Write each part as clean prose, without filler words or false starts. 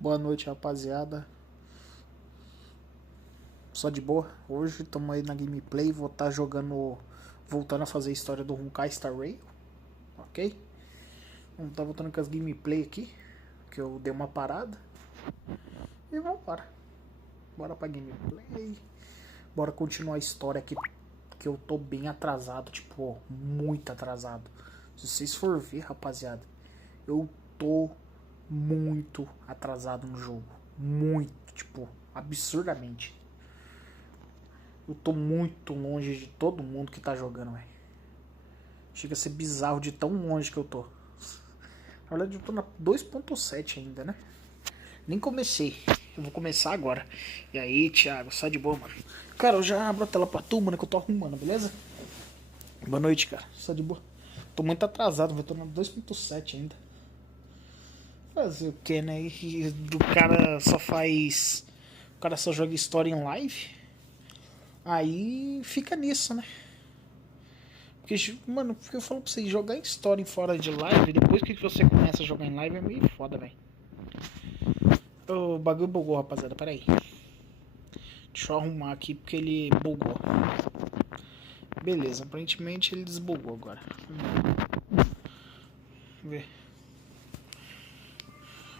Boa noite, rapaziada. Só de boa. Hoje estamos aí na gameplay. Vou estar jogando, voltando a fazer a história do Honkai Star Rail. Ok? Vamos estar voltando com as gameplay aqui, que eu dei uma parada. E vamos embora. Bora pra gameplay. Bora continuar a história aqui, que eu tô bem atrasado. Tipo, muito atrasado. Se vocês for ver, rapaziada, eu tô muito atrasado no jogo. Muito, tipo, absurdamente. Eu tô muito longe de todo mundo que tá jogando, velho. Chega a ser bizarro de tão longe que eu tô. Na verdade, eu tô na 2.7 ainda, né? Nem comecei. Eu vou começar agora. E aí, Thiago, só de boa, mano. Cara, eu já abro a tela pra tu, mano, que eu tô arrumando, beleza? Boa noite, cara. Só de boa. Tô muito atrasado, eu tô na 2.7 ainda. Fazer o que, né? E do cara só faz... O cara só joga história em live. Aí fica nisso, né? Porque, mano, porque eu falo pra vocês, jogar história em fora de live, depois que você começa a jogar em live, é meio foda, velho. O bagulho bugou, rapaziada, peraí. Deixa eu arrumar aqui, porque ele bugou. Beleza, aparentemente ele desbugou agora. Vamos ver.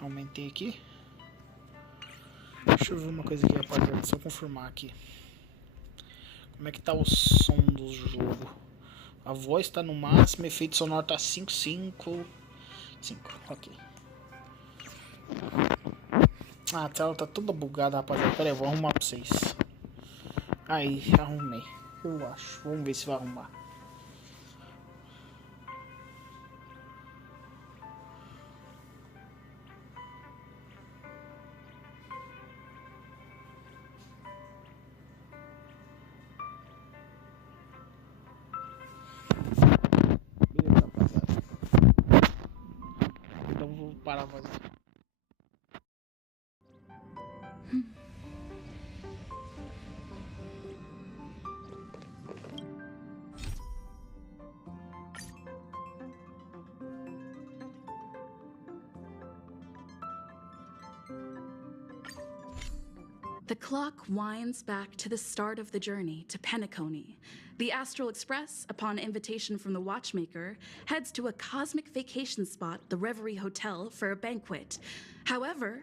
Aumentei aqui. Deixa eu ver uma coisa aqui, rapaziada, só confirmar aqui. Como é que tá o som do jogo? A voz tá no máximo, efeito sonoro tá 5, ok. Ah, a tela tá toda bugada, rapaziada. Pera aí, vou arrumar pra vocês. Aí, arrumei. Eu acho. Vamos ver se vai arrumar. Beleza, rapaziada. Então vou parar a fazer. The clock winds back to the start of the journey to Penacony. The Astral Express, upon invitation from the watchmaker, heads to a cosmic vacation spot, the Reverie Hotel, for a banquet. However,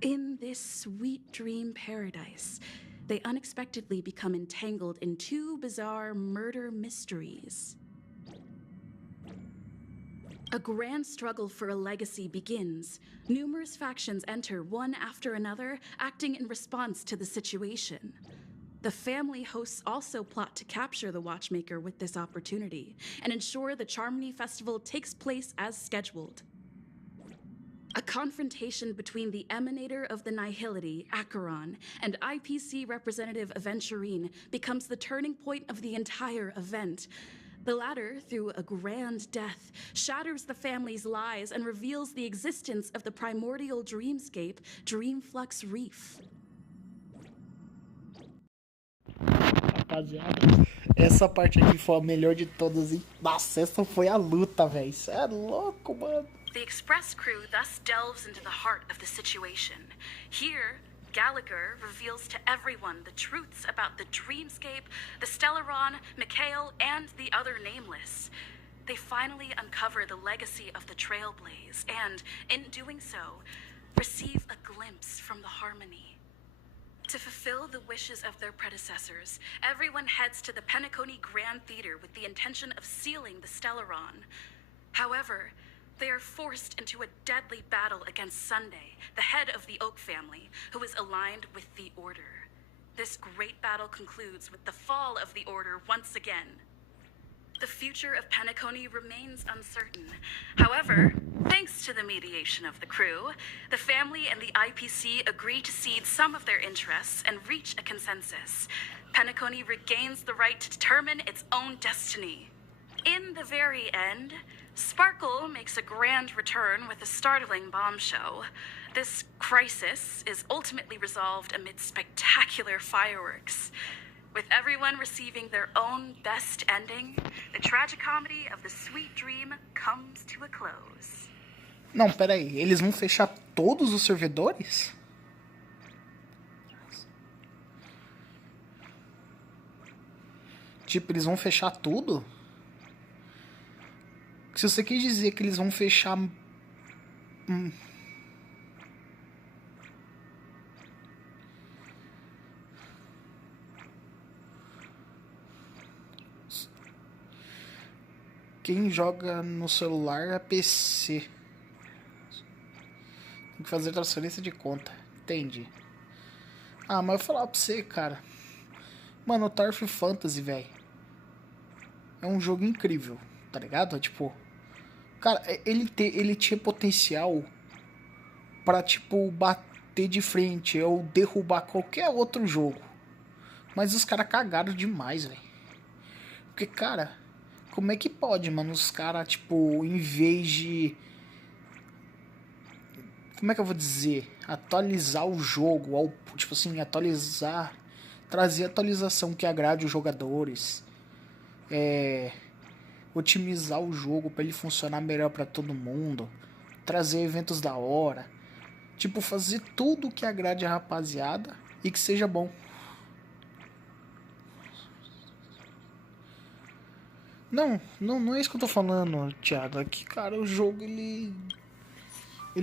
in this sweet dream paradise, they unexpectedly become entangled in two bizarre murder mysteries. A grand struggle for a legacy begins. Numerous factions enter one after another, acting in response to the situation. The family hosts also plot to capture the watchmaker with this opportunity and ensure the Charmony Festival takes place as scheduled. A confrontation between the emanator of the Nihility, Acheron, and IPC representative Aventurine becomes the turning point of the entire event. The latter, through a grand death, shatters the family's lies and reveals the existence of the primordial dreamscape, Dreamflux Reef. Rapaziada, essa parte aqui foi a melhor de todas, hein? Nossa, essa foi a luta, velho. Isso é louco, mano. The Express crew thus delves into the heart of the situation. Here, Gallagher reveals to everyone the truths about the Dreamscape, the Stellaron, Mikhail, and the other nameless. They finally uncover the legacy of the Trailblaze, and, in doing so, receive a glimpse from the Harmony. To fulfill the wishes of their predecessors, everyone heads to the Penacony Grand Theater with the intention of sealing the Stellaron. However, they are forced into a deadly battle against Sunday, the head of the Oak family, who is aligned with the Order. This great battle concludes with the fall of the Order once again. The future of Penacony remains uncertain. However, thanks to the mediation of the crew, the family and the IPC agree to cede some of their interests and reach a consensus. Penacony regains the right to determine its own destiny. In the very end, Sparkle makes a grand return with a startling bombshell. This crisis is ultimately resolved amid spectacular fireworks. With everyone receiving their own best ending, the tragicomedy of the sweet dream comes to a close. Não, pera aí. Eles vão fechar todos os servidores? Tipo, eles vão fechar tudo? Se você quer dizer que eles vão fechar... Quem joga no celular é PC. Tem que fazer transferência de conta. Entendi. Ah, mas eu vou falar pra você, cara. Mano, o Tarf Fantasy, velho, é um jogo incrível, tá ligado? Tipo... Cara, ele tinha potencial pra, tipo, bater de frente ou derrubar qualquer outro jogo. Mas os caras cagaram demais, velho. Porque, cara, como é que pode, mano, os caras, tipo, em vez de... Como é que eu vou dizer? Atualizar o jogo, ou, tipo assim, atualizar... Trazer atualização que agrade os jogadores. Otimizar o jogo pra ele funcionar melhor pra todo mundo. Trazer eventos da hora. Tipo, fazer tudo que agrade a rapaziada e que seja bom. Não é isso que eu tô falando, Thiago. É que, cara, o jogo, ele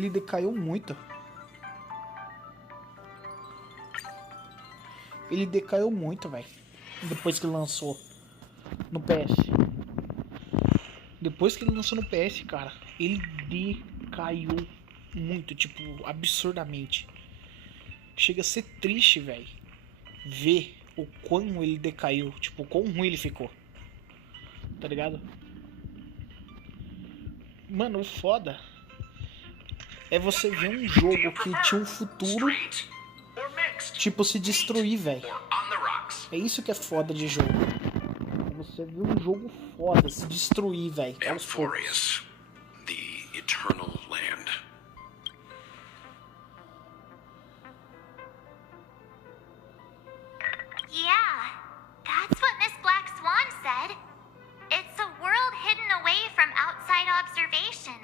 decaiu muito. Ele decaiu muito, velho. Depois que lançou no PS. Depois que ele lançou no PS, cara, ele decaiu muito, tipo, absurdamente. Chega a ser triste, velho, ver o quão ele decaiu, tipo, o quão ruim ele ficou. Tá ligado? Mano, o foda é você ver um jogo que tinha um futuro, tipo, se destruir, velho. É isso que é foda de jogo. Você vê um jogo foda se destruir, velho. Amphorius, the eternal land. Yeah, that's what Miss Black Swan said. It's a world hidden away from outside observation,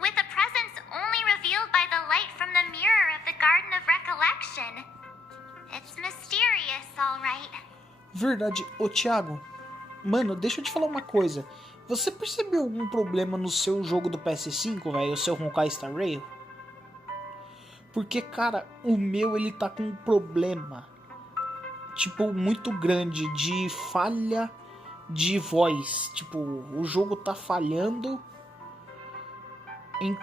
with a presence only revealed by the light from the mirror of the Garden of Recollection. It's mysterious, all right. Verdade. Ô, Thiago, mano, deixa eu te falar uma coisa. Você percebeu algum problema no seu jogo do PS5, velho? O seu Honkai Star Rail? Porque, cara, o meu, ele tá com um problema, tipo, muito grande de falha de voz. Tipo, o jogo tá falhando em,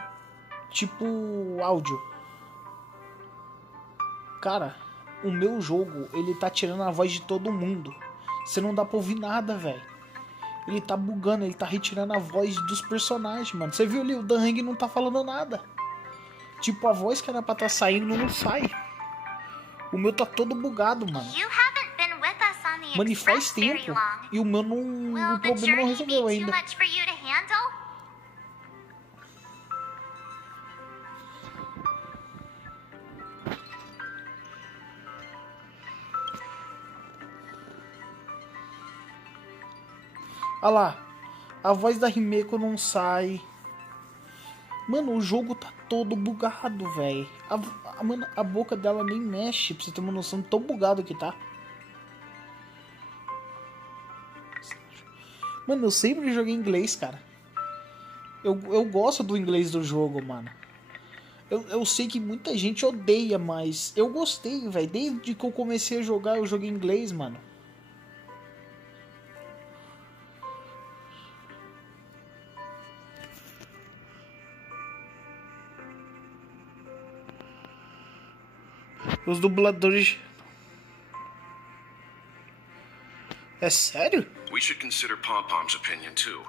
tipo, áudio. Cara, o meu jogo, ele tá tirando a voz de todo mundo. Você não dá pra ouvir nada, velho. Ele tá bugando, ele tá retirando a voz dos personagens, mano. Você viu ali, o Dan Heng não tá falando nada. Tipo, a voz que era pra tá saindo não sai. O meu tá todo bugado, mano. Mano, e faz tempo. E o meu não... O problema não resolveu ainda. Olha lá. A voz da Himeko não sai. Mano, o jogo tá todo bugado, velho. Mano, a boca dela nem mexe, pra você ter uma noção de tão bugado que tá. Mano, eu sempre joguei inglês, cara. Eu gosto do inglês do jogo, mano. Eu sei que muita gente odeia, mas eu gostei, velho. Desde que eu comecei a jogar, eu joguei inglês, mano. Os dubladores... É sério? We should consider Pom-Pom's opinion too.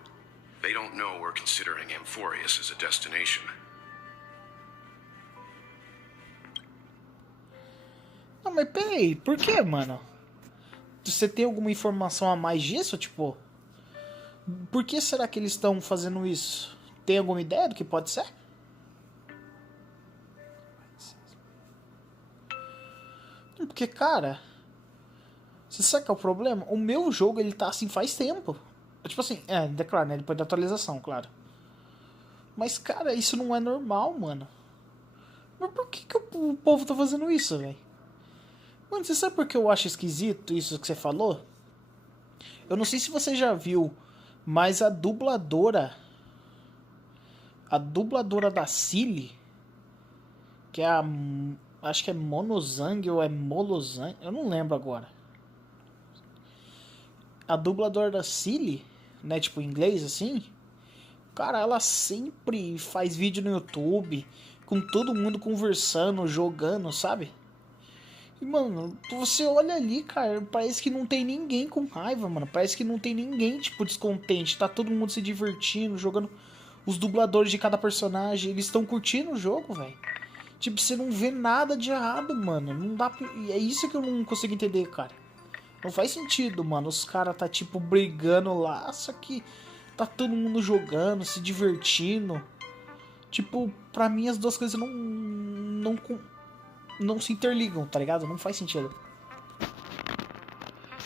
They don't know we're considering Amphorius as a destination. Não, mas peraí, por que, mano? Você tem alguma informação a mais disso? Tipo, por que será que eles estão fazendo isso? Tem alguma ideia do que pode ser? Porque, cara, você sabe que é o problema? O meu jogo, ele tá assim faz tempo. Tipo assim, claro, né? Depois da atualização, claro. Mas, cara, isso não é normal, mano. Mas por que o povo tá fazendo isso, velho? Mano, você sabe por que eu acho esquisito isso que você falou? Eu não sei se você já viu, mas a dubladora da Cilly, que é a... acho que é Monozang ou é Molozang, eu não lembro agora. A dubladora da Cilly, né, tipo em inglês assim, cara, ela sempre faz vídeo no YouTube, com todo mundo conversando, jogando, sabe? E, mano, você olha ali, cara, parece que não tem ninguém com raiva, mano. Parece que não tem ninguém, tipo, descontente. Tá todo mundo se divertindo, jogando. Os dubladores de cada personagem, eles estão curtindo o jogo, velho. Tipo, você não vê nada de errado, mano. Não dá pra... É isso que eu não consigo entender, cara. Não faz sentido, mano. Os caras tá, tipo, brigando lá, só que tá todo mundo jogando, se divertindo. Tipo, pra mim as duas coisas não se interligam, tá ligado? Não faz sentido.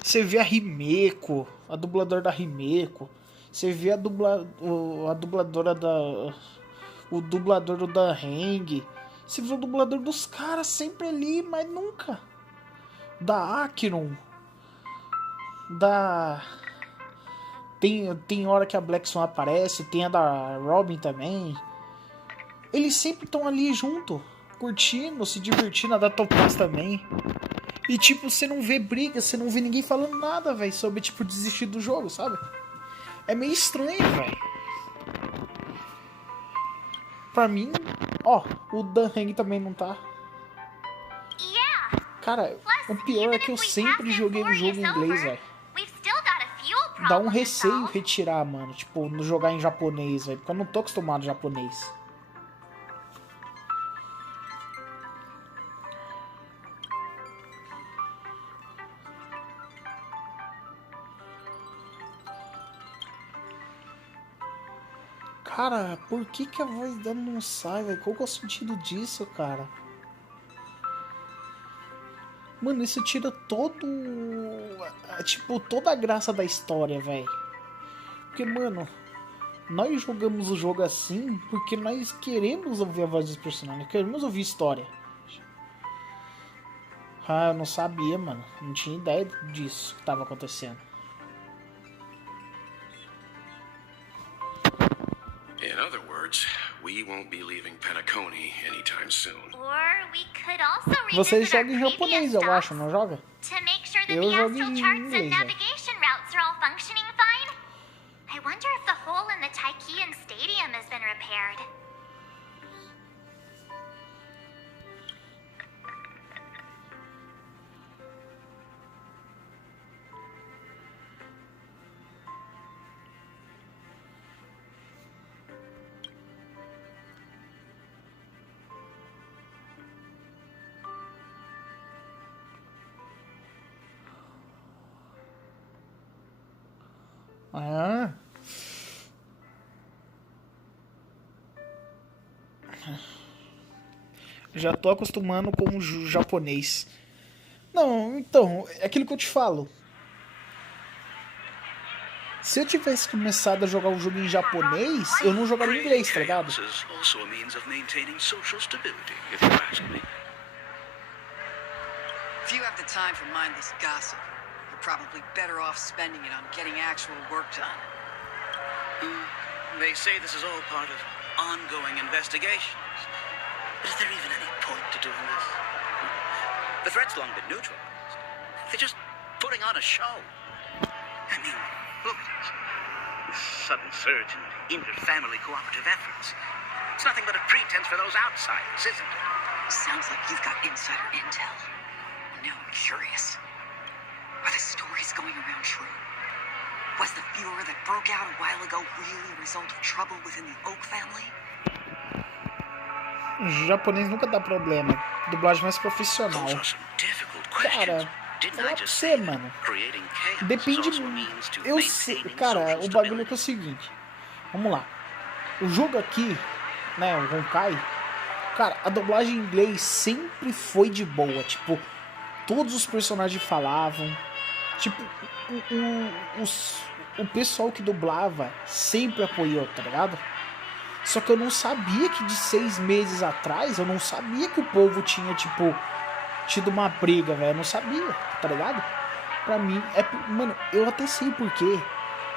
Você vê a Himeko, a dubladora da Himeko. Você vê a dubladora da... O dublador do Dan Heng. Você vê o dublador dos caras sempre ali, mas nunca. Da Acheron. Da... Tem hora que a Black Swan aparece, tem a da Robin também. Eles sempre estão ali junto, curtindo, se divertindo, a da Topaz também. E tipo, você não vê briga, você não vê ninguém falando nada, velho, sobre tipo desistir do jogo, sabe? É meio estranho, velho. Pra mim, ó, o Dan Heng também não tá. Cara, o pior é que eu sempre joguei o jogo em inglês, velho. Dá um receio retirar, mano, tipo, no jogar em japonês, velho, porque eu não tô acostumado a japonês. Cara, por que a voz dela não sai, velho? Qual que é o sentido disso, cara? Mano, isso tira tipo, toda a graça da história, velho. Porque, mano, nós jogamos o jogo assim porque nós queremos ouvir a voz dos personagens, queremos ouvir história. Ah, eu não sabia, mano. Não tinha ideia disso que tava acontecendo. In other words, we won't be leaving Penacony anytime soon. Or we could also Você revisit our joga em previous japonês, eu stops acho, não joga? to make sure that Eu the jogo astral em charts and inglês, é. navigation routes are all functioning fine. I wonder if the hole in the Taikian Stadium has been repaired. Ah. Já tô acostumando com o japonês. Não, então, é aquilo que eu te falo. Se eu tivesse começado a jogar o jogo em japonês, eu não jogaria em inglês, tá ligado? Is also a means of maintaining social stability, if you ask me. If you have the time for mindless gossip, you're probably better off spending it on getting actual work done. They say this is all part of ongoing investigations. But is there even any point to doing this? The threat's long been neutralized. They're just putting on a show. I mean, look at this. This sudden surge in inter-family cooperative efforts. It's nothing but a pretense for those outsiders, isn't it? Sounds like you've got insider intel. Now I'm curious. Are the stories going around true? Was the furor that broke out a while ago really a result of trouble within the Oak family? O japonês nunca dá problema. Dublagem mais profissional. Those are some difficult Cara, questions. falar pra você, mano. Depende. Eu sei. Cara, o bagulho é que é o seguinte. Vamos lá. O jogo aqui, né? O Honkai. Cara, a dublagem em inglês sempre foi de boa. Tipo, todos os personagens falavam. Tipo, o pessoal que dublava sempre apoiou, tá ligado? Só que eu não sabia que de 6 meses atrás, eu não sabia que o povo tinha, tipo, tido uma briga, velho. Eu não sabia, tá ligado? Pra mim, mano, eu até sei por quê.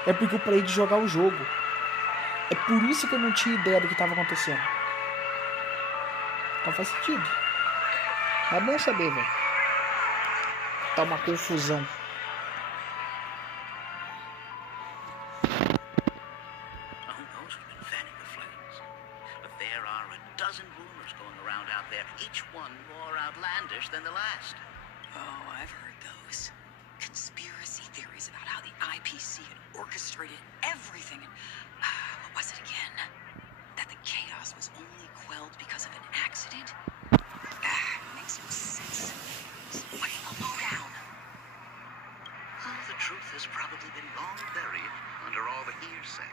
É porque eu parei de jogar o jogo. É por isso que eu não tinha ideia do que tava acontecendo. Então faz sentido. É bom saber, velho. Tá uma confusão. Who knows who's been fanning the flames? But there are a dozen rumors going around out there, each one more outlandish than the last. Oh, I've heard those. Conspiracy theories about how the IPC had orchestrated everything and... what was it again? That the chaos was only quelled because of an accident? Makes no sense. What's the lowdown? Well, the truth has probably been long buried under all the hearsay.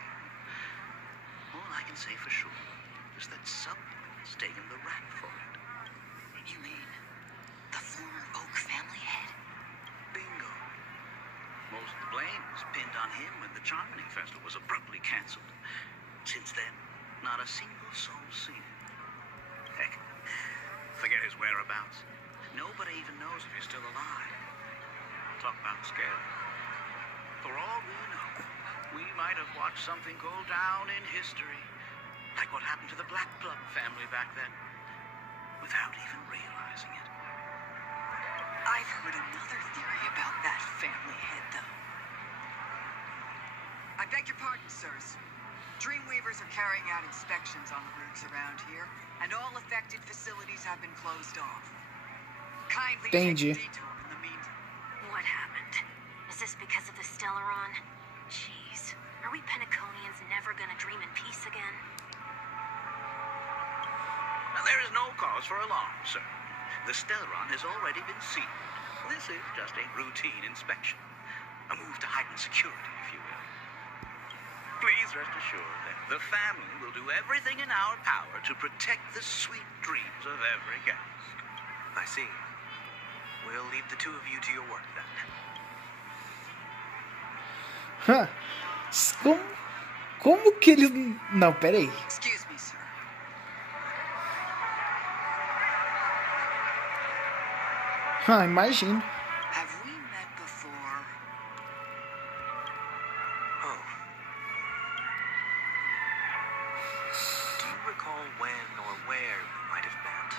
All I can say for sure is that someone's taken the rap for it. You mean the former Oak family head? Bingo. Most of the blame was pinned on him when the Charming Festival was abruptly cancelled. Since then, not a single soul seen him. Heck, forget his whereabouts. Nobody even knows if he's still alive. Talk about scary. For all we know, we might have watched something go down in history, like what happened to the Black Plum family back then, without even realizing it. I've heard another theory about that family head, though. I beg your pardon, sirs. Dreamweavers are carrying out inspections on the routes around here, and all affected facilities have been closed off. Kindly Entendi. take a detour in the meantime. What happened? Is this because of the Stellaron? Jeez, are we Penaconians never gonna dream in peace again? Now, there is no cause for alarm, sir. The Stellaron has already been sealed. This is just a routine inspection. A move to heighten security, if you will. Please rest assured that the family will do everything in our power to protect the sweet dreams of every guest. I see. We'll leave the two of you to your work then. Como que eles... Não, pera aí. Excuse me, sir. Imagino. Have we met before? Oh. Do you recall when or where we might have met?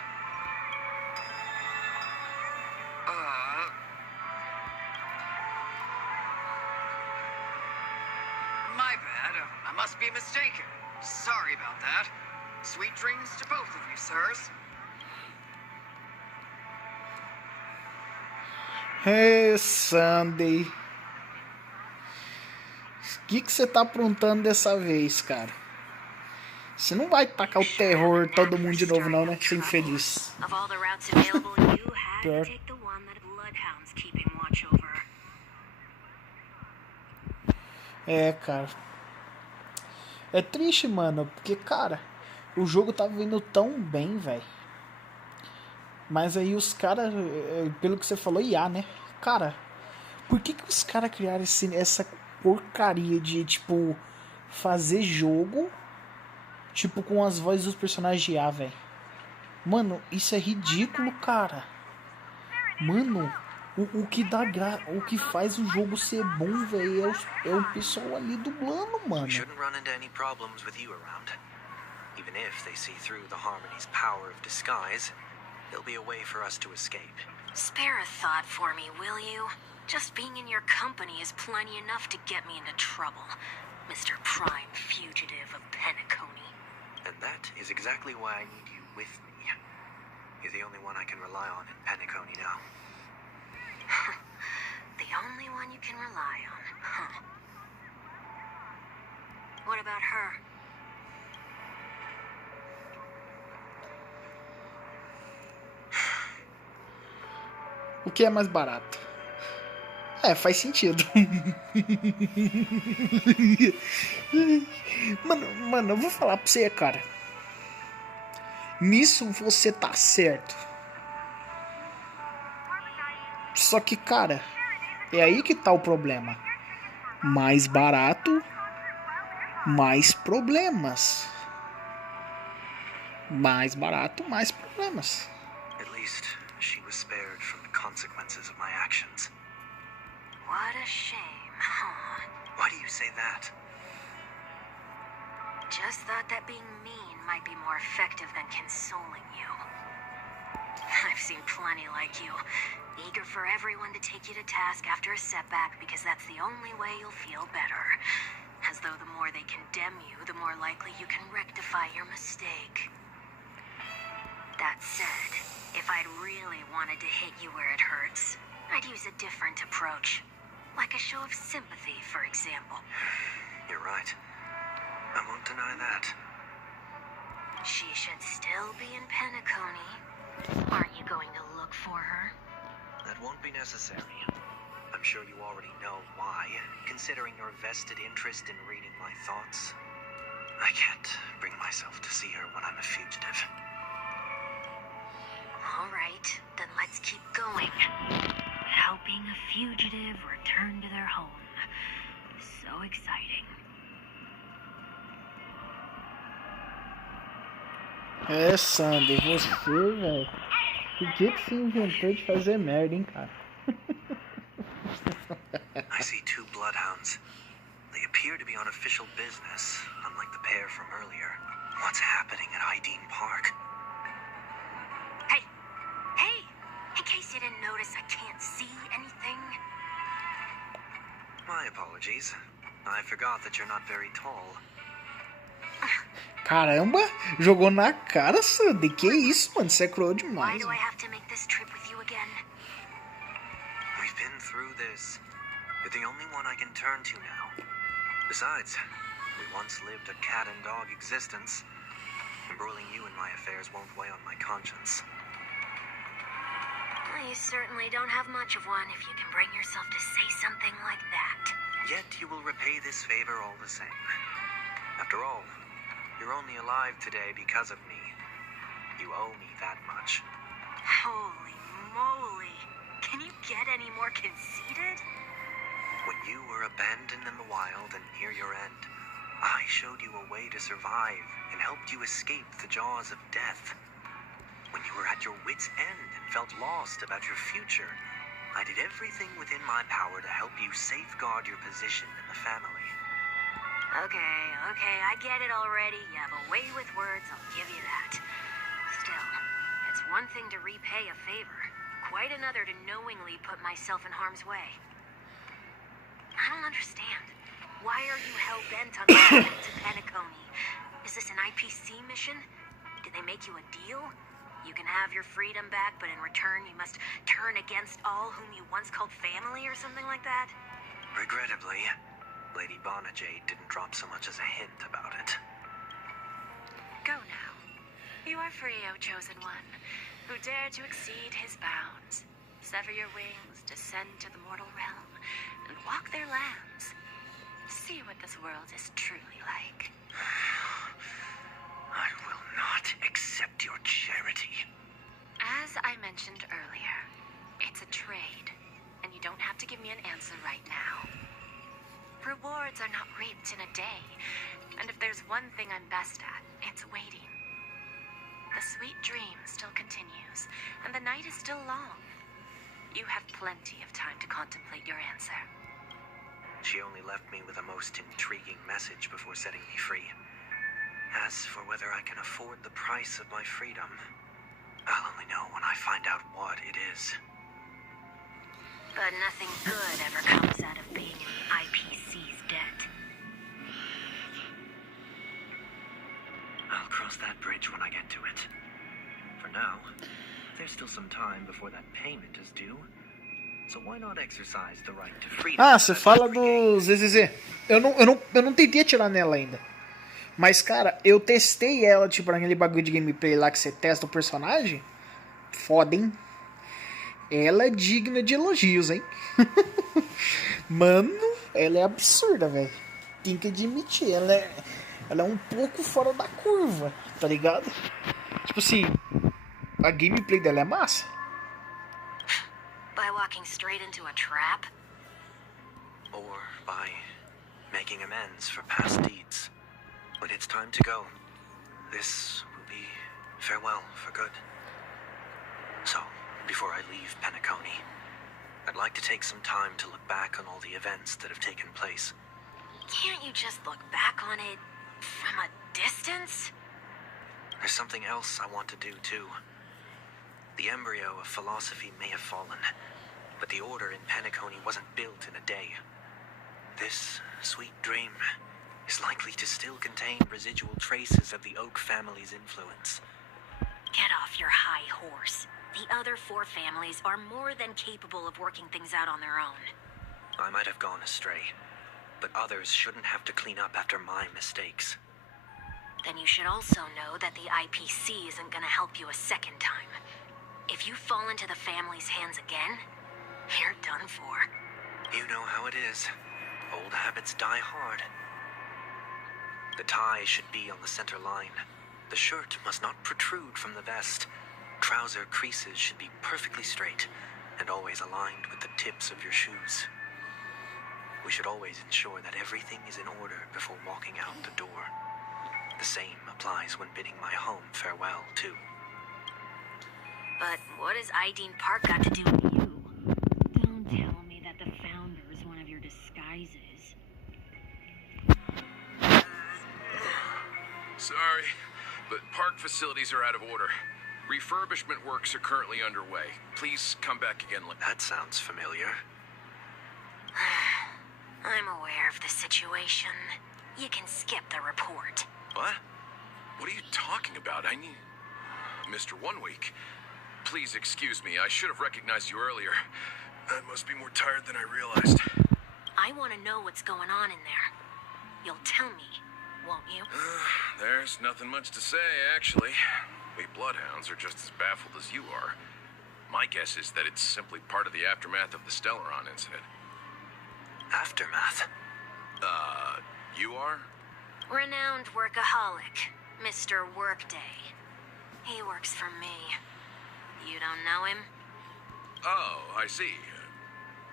My bad. I must be mistaken. Sorry about that. Sweet dreams to both of you, sirs. Hey, Sunday. O que você tá aprontando dessa vez, cara? Você não vai tacar o terror todo mundo de novo, não, né? Ser infeliz. Of all the routes available, you had to take the one that Bloodhound's keeping watch over. É, cara. É triste, mano, porque, cara, o jogo tava indo tão bem, velho. Mas aí os caras, pelo que você falou, IA, né? Cara, por que os caras criaram essa porcaria de, tipo, fazer jogo, tipo, com as vozes dos personagens IA, velho? Mano, isso é ridículo, cara. Mano, o que dá o que faz o jogo ser bom, velho, é o pessoal ali dublando, mano. We shouldn't run into any problems with you around. Even if they see through the Harmony's power of disguise, there'll be a way for us to escape. Spare a thought for me, will you? Just being in your company is plenty enough to get me into trouble, Mr. Prime Fugitive of Penacony. And that is exactly why I need you with me. You're the only one I can rely on in Penacony now. The only one you can rely on, huh? What about her? O que é mais barato? É, faz sentido. Mano, eu vou falar pra você, cara. Nisso você tá certo. Só que, cara, é aí que tá o problema. Mais barato, mais problemas. Mais barato, mais problemas. At least she was spared from the consequences of my actions. What a shame, huh? Why do you say that? Just thought that being mean might be more effective than consoling you. I've seen plenty like you, eager for everyone to take you to task after a setback because that's the only way you'll feel better. As though the more they condemn you, the more likely you can rectify your mistake. That said, if I'd really wanted to hit you where it hurts, I'd use a different approach. Like a show of sympathy, for example. You're right. I won't deny that. She should still be in Penacony. Aren't you going to look for her? That won't be necessary. I'm sure you already know why, considering your vested interest in reading my thoughts. I can't bring myself to see her when I'm a fugitive. All right, then let's keep going. Helping a fugitive return to their home. So exciting. É, Sandy, você, velho. Por que você inventou de fazer merda, hein, cara? I see two bloodhounds. They appear to be on official business, unlike the pair from earlier. What's happening at Ideen Park? Hey! Hey! In case you didn't notice, I can't see anything. My apologies. I forgot that you're not very tall. Caramba, jogou na cara, Sandy. Que isso, mano? Você é cruel Why demais. do I have to make this trip with you again? We've been through this. You're the only one I can turn to now. Besides, we once lived a cat and dog existence. Embroiling you in my affairs won't weigh on my conscience. Well, you certainly don't have much of one if you can bring yourself to say something like that. Yet you will repay this favor all the same. After all, you're only alive today because of me. You owe me that much. Holy moly! Can you get any more conceited? When you were abandoned in the wild and near your end, I showed you a way to survive and helped you escape the jaws of death. When you were at your wit's end and felt lost about your future, I did everything within my power to help you safeguard your position in the family. Okay, I get it already. You have a way with words, I'll give you that. Still, it's one thing to repay a favor, quite another to knowingly put myself in harm's way. I don't understand. Why are you hell-bent on going to Penacony? Is this an IPC mission? Did they make you a deal? You can have your freedom back, but in return you must turn against all whom you once called family or something like that? Regrettably, Lady Bonajade didn't drop so much as a hint about it. Go now. You are free, O Chosen One, who dare to exceed his bounds. Sever your wings, descend to the mortal realm, and walk their lands. See what this world is truly like. I will not accept your charity. As I mentioned earlier, it's a trade, and you don't have to give me an answer right now. Rewards are not reaped in a day, and if there's one thing I'm best at, it's waiting. The sweet dream still continues, and the night is still long. You have plenty of time to contemplate your answer. She only left me with a most intriguing message before setting me free. As for whether I can afford the price of my freedom, I'll only know when I find out what it is. But nothing good ever comes out of being in the IPC's debt. I'll cross that bridge when I get to it. For now, there's still some time before that payment is due. So why not exercise the right to freedom? Ah, você fala do ZZZ. Eu não tentei atirar nela ainda. Mas, cara, eu testei ela, tipo, naquele bagulho de gameplay lá que você testa o personagem. Foda, hein? Ela é digna de elogios, hein? Mano, ela é absurda, velho. Tem que admitir, ela é um pouco fora da curva, tá ligado? Tipo assim, a gameplay dela é massa. By walking straight into a trap? Or by making amends for past deeds. When it's time to go, this will be farewell for good. So, before I leave Penacony, I'd like to take some time to look back on all the events that have taken place. Can't you just look back on it from a distance? There's something else I want to do, too. The embryo of philosophy may have fallen, but the order in Penacony wasn't built in a day. This sweet dream is likely to still contain residual traces of the Oak family's influence. Get off your high horse. The other 4 families are more than capable of working things out on their own. I might have gone astray, but others shouldn't have to clean up after my mistakes. Then you should also know that the IPC isn't gonna help you a second time. If you fall into the family's hands again, you're done for. You know how it is. Old habits die hard. The tie should be on the center line. The shirt must not protrude from the vest. Trouser creases should be perfectly straight and always aligned with the tips of your shoes. We should always ensure that everything is in order before walking out the door. The same applies when bidding my home farewell, too. But what has Ideen Park got to do with you? Don't tell me that the founder is one of your disguises. Sorry, but park facilities are out of order. Refurbishment works are currently underway. Please come back again later. That sounds familiar. I'm aware of the situation. You can skip the report. What? What are you talking about? I need... Mr. One Week, please excuse me. I should have recognized you earlier. I must be more tired than I realized. I want to know what's going on in there. You'll tell me, won't you? There's nothing much to say, actually. We bloodhounds are just as baffled as you are. My guess is that it's simply part of the aftermath of the Stellaron incident. Aftermath? You are? Renowned workaholic, Mr. Workday. He works for me. You don't know him? Oh, I see.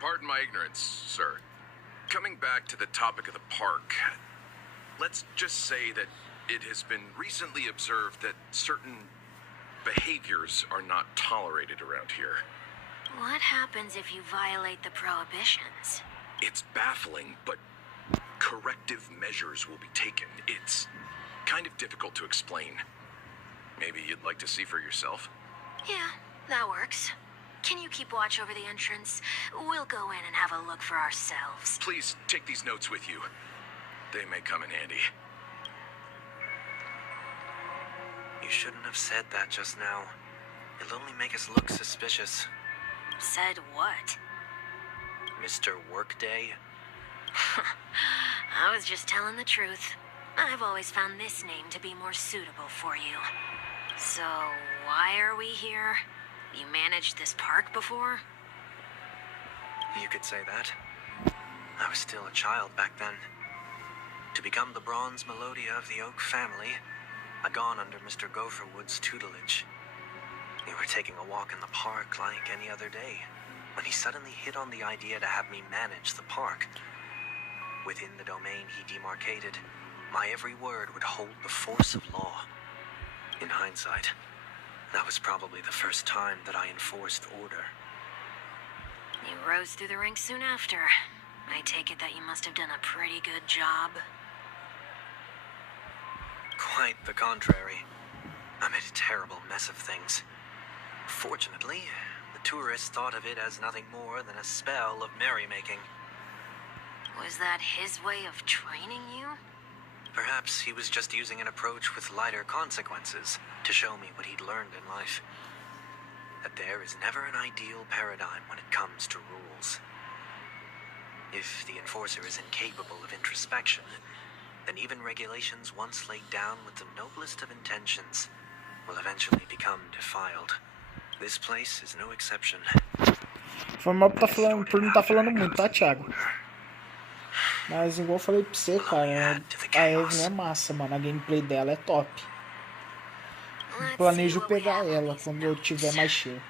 Pardon my ignorance, sir. Coming back to the topic of the park, let's just say that it has been recently observed that certain behaviors are not tolerated around here. What happens if you violate the prohibitions? It's baffling, but corrective measures will be taken. It's kind of difficult to explain. Maybe you'd like to see for yourself? Yeah, that works. Can you keep watch over the entrance? We'll go in and have a look for ourselves. Please take these notes with you. They may come in handy. You shouldn't have said that just now. It'll only make us look suspicious. Said what? Mr. Workday? I was just telling the truth. I've always found this name to be more suitable for you. So, why are we here? You managed this park before? You could say that. I was still a child back then. To become the bronze melodia of the Oak family, I'd gone under Mr. Gopherwood's tutelage. We were taking a walk in the park like any other day, when he suddenly hit on the idea to have me manage the park. Within the domain he demarcated, my every word would hold the force of law. In hindsight, that was probably the first time that I enforced order. You rose through the ranks soon after. I take it that you must have done a pretty good job. Quite the contrary. I made a terrible mess of things. Fortunately, the tourists thought of it as nothing more than a spell of merrymaking. Was that his way of training you? Perhaps he was just using an approach with lighter consequences to show me what he'd learned in life. That there is never an ideal paradigm when it comes to rules. If the enforcer is incapable of introspection, then even regulations once laid down with the noblest of intentions will eventually become defiled. This place is no exception. Foi mal por não tá falando muito, tá, Thiago? Mas igual eu falei pra você, cara, a Evelyn é massa, mano. A gameplay dela é top. Planejo pegar ela quando eu tiver mais cheio.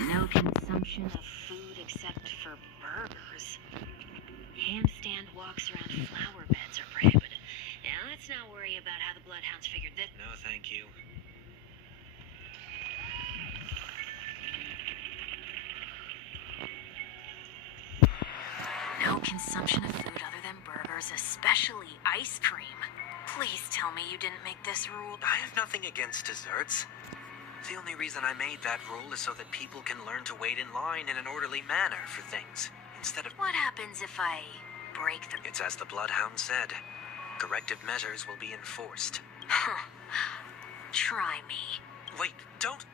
No consumption of food except for burgers. Handstand walks around flower beds are prohibited. Now let's not worry about how the bloodhounds figured this. No, thank you. No consumption of food other than burgers, especially ice cream. Please tell me you didn't make this rule. I have nothing against desserts. The only reason I made that rule is so that people can learn to wait in line in an orderly manner for things, instead of... What happens if I break the... It's as the Bloodhound said. Corrective measures will be enforced. Try me. Wait, don't...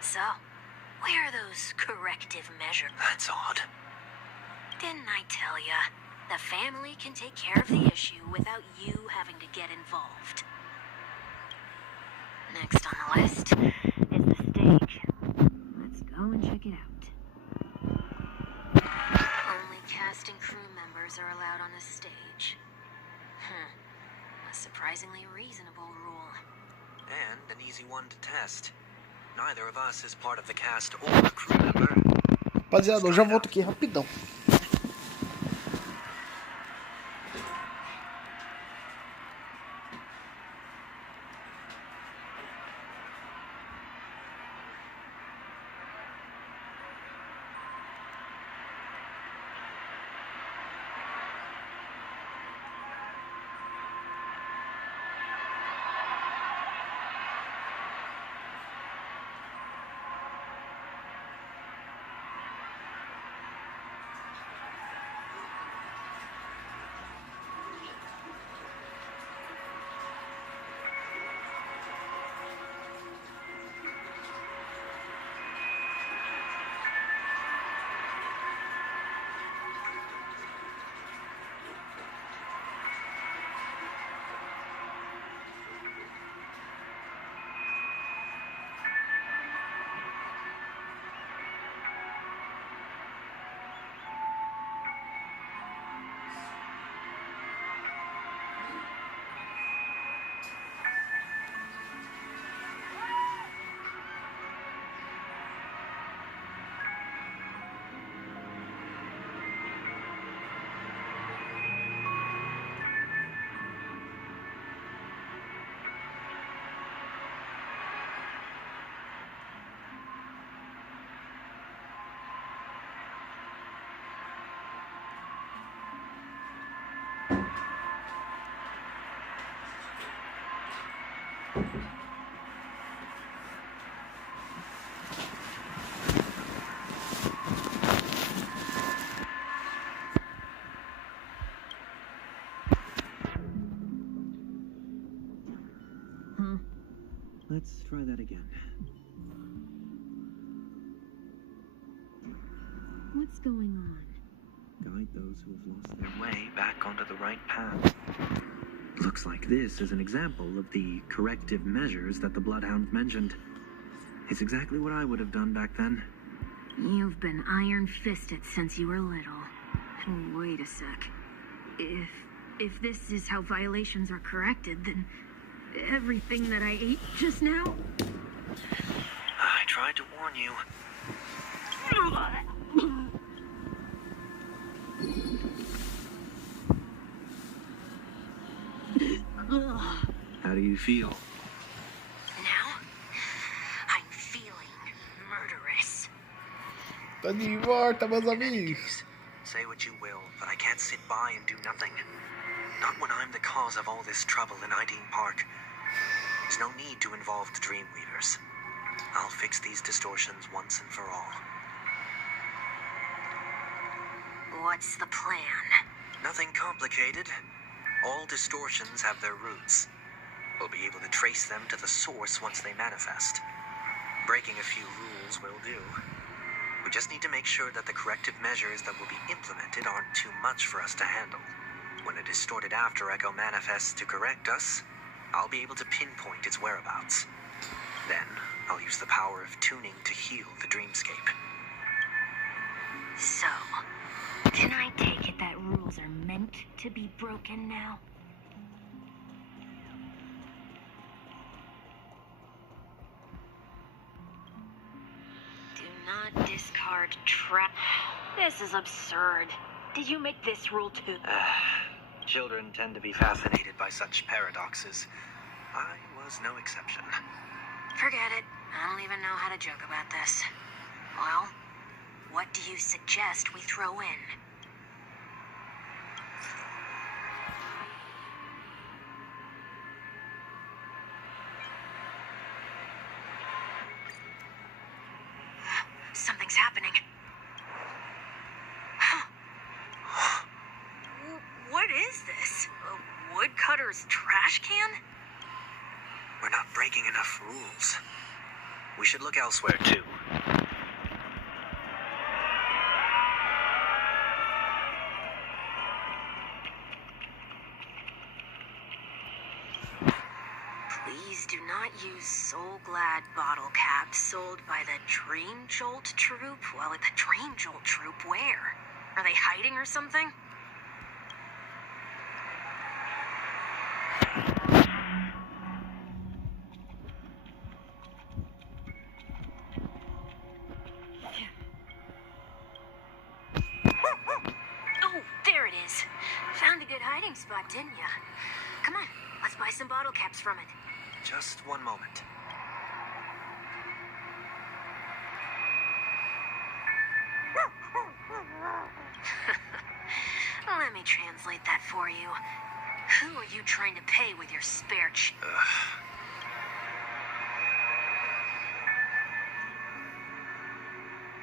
So, where are those corrective measures? That's odd. Didn't I tell ya? The family can take care of the issue without you having to get involved. Next on the list is the stage. Let's go and check it out. Only cast and crew members are allowed on the stage. A surprisingly reasonable rule. And an easy one to test. Neither of us is part of the cast or a crew member. Rapaziada, eu já volto aqui rapidão. Let's try that again. What's going on? Guide those who have lost their way back onto the right path. Looks like this is an example of the corrective measures that the Bloodhound mentioned. It's exactly what I would have done back then. You've been iron-fisted since you were little. Wait a sec. If this is how violations are corrected, then everything that I ate just now... I tried to warn you. How do you feel? Now, I'm feeling murderous. Tá de volta, meus amigos. Say what you will, but I can't sit by and do nothing. Not when I'm the cause of all this trouble in Ideen Park. There's no need to involve the Dreamweavers. I'll fix these distortions once and for all. What's the plan? Nothing complicated. All distortions have their roots. We'll be able to trace them to the source once they manifest. Breaking a few rules will do. We just need to make sure that the corrective measures that will be implemented aren't too much for us to handle. When a distorted after echo manifests to correct us, I'll be able to pinpoint its whereabouts. Then, I'll use the power of tuning to heal the dreamscape. So, Can I take it that rules are meant to be broken now? Do not discard This is absurd. Did you make this rule too? Children tend to be fascinated by such paradoxes. I was no exception. Forget it. I don't even know how to joke about this. Well, what do you suggest we throw in? Something's happening. What is this? A woodcutter's trash can? We're not breaking enough rules. We should look elsewhere, too. Please do not use Soul Glad bottle caps sold by the Dream Jolt Troop. Well, the Dream Jolt Troop, where? Are they hiding or something? Oh, there it is. Found a good hiding spot, didn't ya? Come on, let's buy some bottle caps from it. Just one moment. Let me translate that for you. Who are you trying to pay with your spare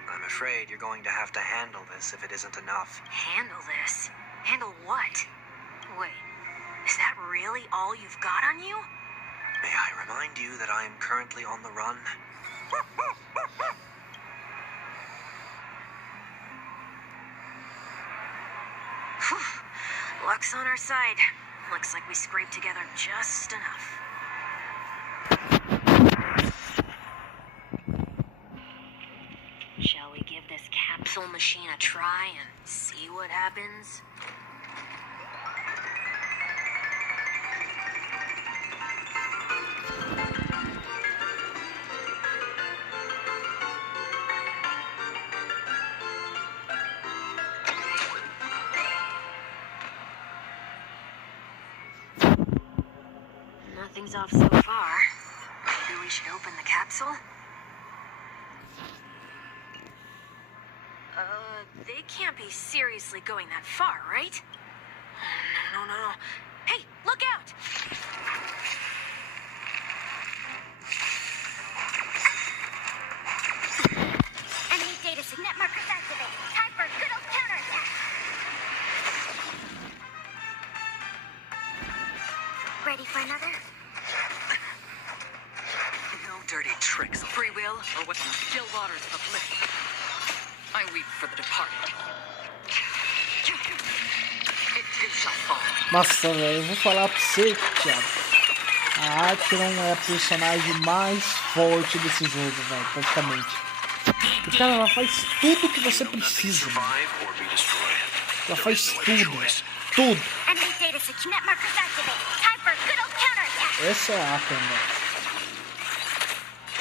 I'm afraid you're going to have to handle this if it isn't enough. Handle this? Handle what? Wait, is that really all you've got on you? May I remind you that I am currently on the run? Whew. Luck's on our side. Looks like we scraped together just enough. Shall we give this capsule machine a try and see what happens? Nothing's off so far. Maybe we should open the capsule? They can't be seriously going that far, right? No. Hey, look out! Enemy data signet markers activated. Time for a good old counterattack. Ready for another? No dirty tricks. Free will or what? Still waters of oblivion. I weep for the departed. It too shall fall. Nossa, velho, eu vou falar pra você, Thiago. A Atrion é a personagem mais forte desse jogo, velho, praticamente. E, cara, ela faz tudo que você precisa. Ela faz tudo. Tudo. Enemy data signet markers activated. Time for a good old counterattack. Essa é a Atrion, velho.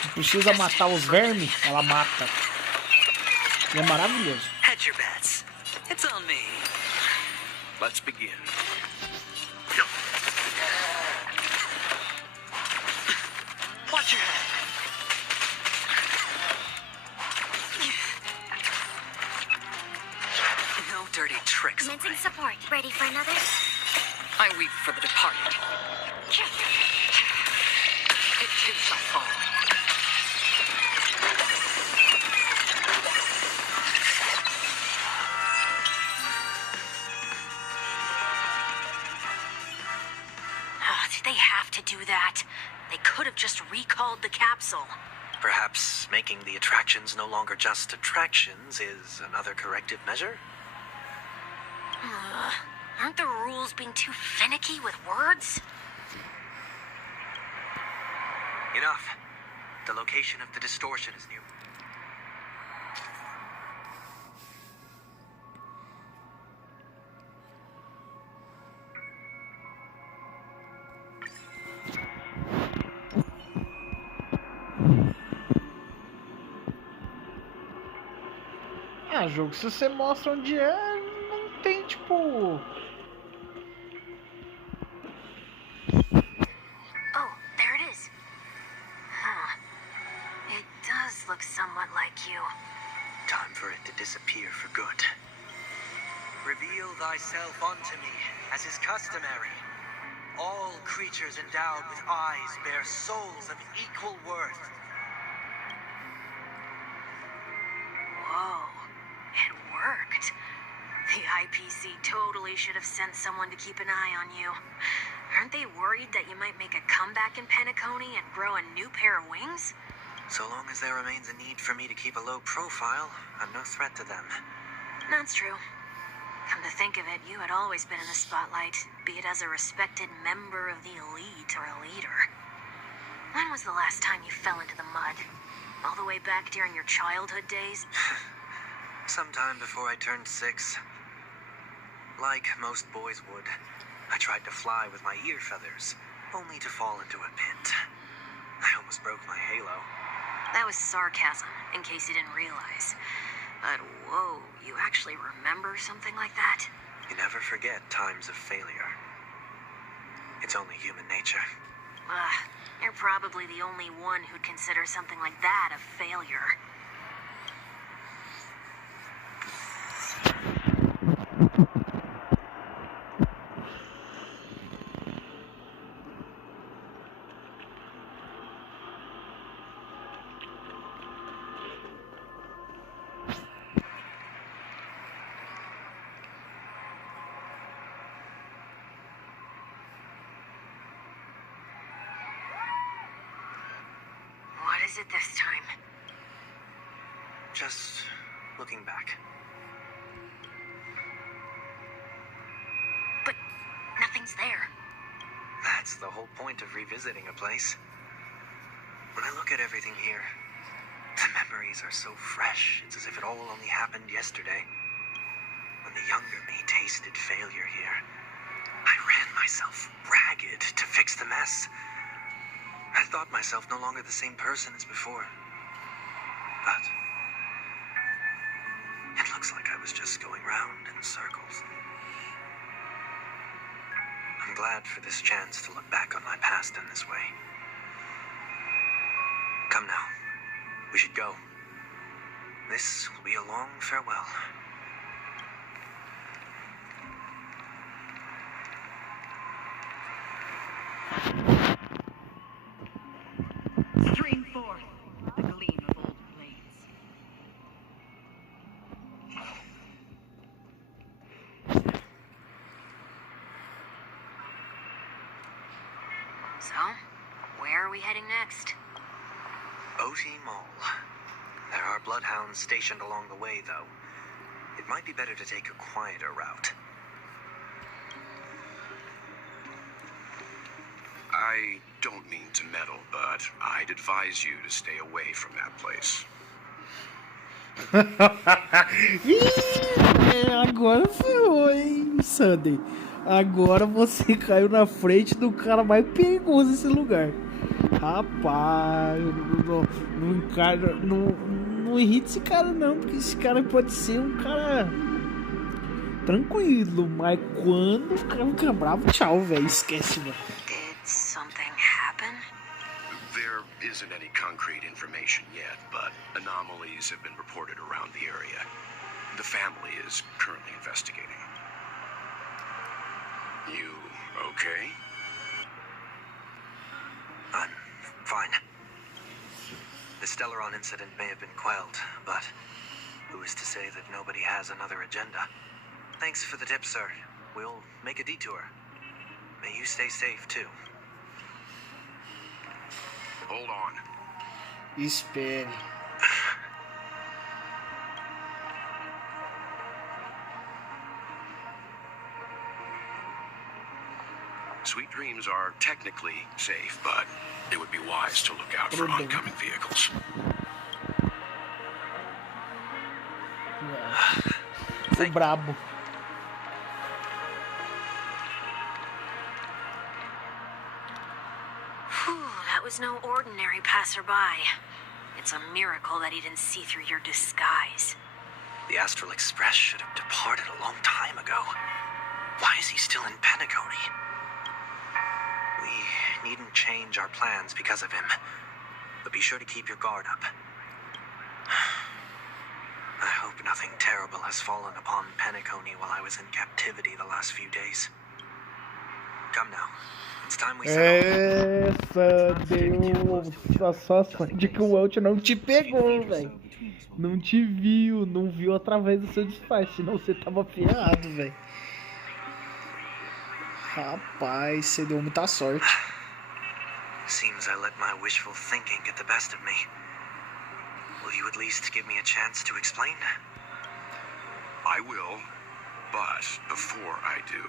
Não precisa matar os vermes, ela mata. E é maravilhoso. Hedge your bets. It's on me. Let's begin. Watch your head. No dirty tricks. Commencing support. Ready for another? I weep for the departed. It too shall fall. Did they have to do that? They could have just recalled the capsule. Perhaps making the attractions no longer just attractions is another corrective measure? Aren't the rules being too finicky with words? Enough. The location of the distortion is new. Ah, jogo, se você mostra onde é, não tem tipo. Oh, there it is. Huh. It does look somewhat like you. Time for it to disappear for good. Reveal thyself unto me, as is customary. All creatures endowed with eyes bear souls of equal worth. Whoa, it worked. The IPC totally should have sent someone to keep an eye on you. Aren't they worried that you might make a comeback in Penacony and grow a new pair of wings? So long as there remains a need for me to keep a low profile, I'm no threat to them. That's true. Come to think of it, you had always been in the spotlight, be it as a respected member of the elite or a leader. When was the last time you fell into the mud? All the way back during your childhood days? Sometime before I turned 6. Like most boys would, I tried to fly with my ear feathers, only to fall into a pit. I almost broke my halo. That was sarcasm, in case you didn't realize. But whoa, you actually remember something like that? You never forget times of failure. It's only human nature. You're probably the only one who'd consider something like that a failure. What is it this time? Just looking back. But nothing's there. That's the whole point of revisiting a place. When I look at everything here, the memories are so fresh, it's as if it all only happened yesterday. When the younger me tasted failure here, I ran myself ragged to fix the mess. I thought myself no longer the same person as before. But it looks like I was just going round in circles. I'm glad for this chance to look back on my past in this way. Come now, we should go. This will be a long farewell. Stream forth the gleam of old blades. So, where are we heading next? OT Mall. There are bloodhounds stationed along the way, though. It might be better to take a quieter route. I don't mean to meddle, but I'd advise you to stay away from that place. Agora ferrou, hein, Sunday? Agora você caiu na frente do cara mais perigoso desse lugar. Rapaz, não irrita esse cara não, porque esse cara pode ser um cara tranquilo, mas quando o cara fica bravo, tchau, velho, esquece, mano. Did something happen? There isn't any concrete information yet, but anomalies have been reported around the area. The family is currently investigating. You okay? I'm fine. The Stellaron incident may have been quelled, but who is to say that nobody has another agenda? Thanks for the tip, sir. We'll make a detour. May you stay safe, too. Hold on. Espere. Sweet dreams are technically safe, but it would be wise to look out for oncoming vehicles. O brabo. Whew, that was no ordinary passerby. It's a miracle that he didn't see through your disguise. The Astral Express should have departed a long time ago. Why is he still in Penacony? We needn't change our plans because of him. But be sure to keep your guard up. I hope nothing terrible has fallen upon Penacony while I was in captivity the last few days. Come now. It's time we Essa deu a sorte de que o Welt não te pegou, velho. Não te viu, não viu através do seu disfarce, senão você tava ferrado, velho. Rapaz, você deu muita sorte. Seems I let my wishful thinking get the best of me. Will you at least give me a chance to explain? I will, but before I do,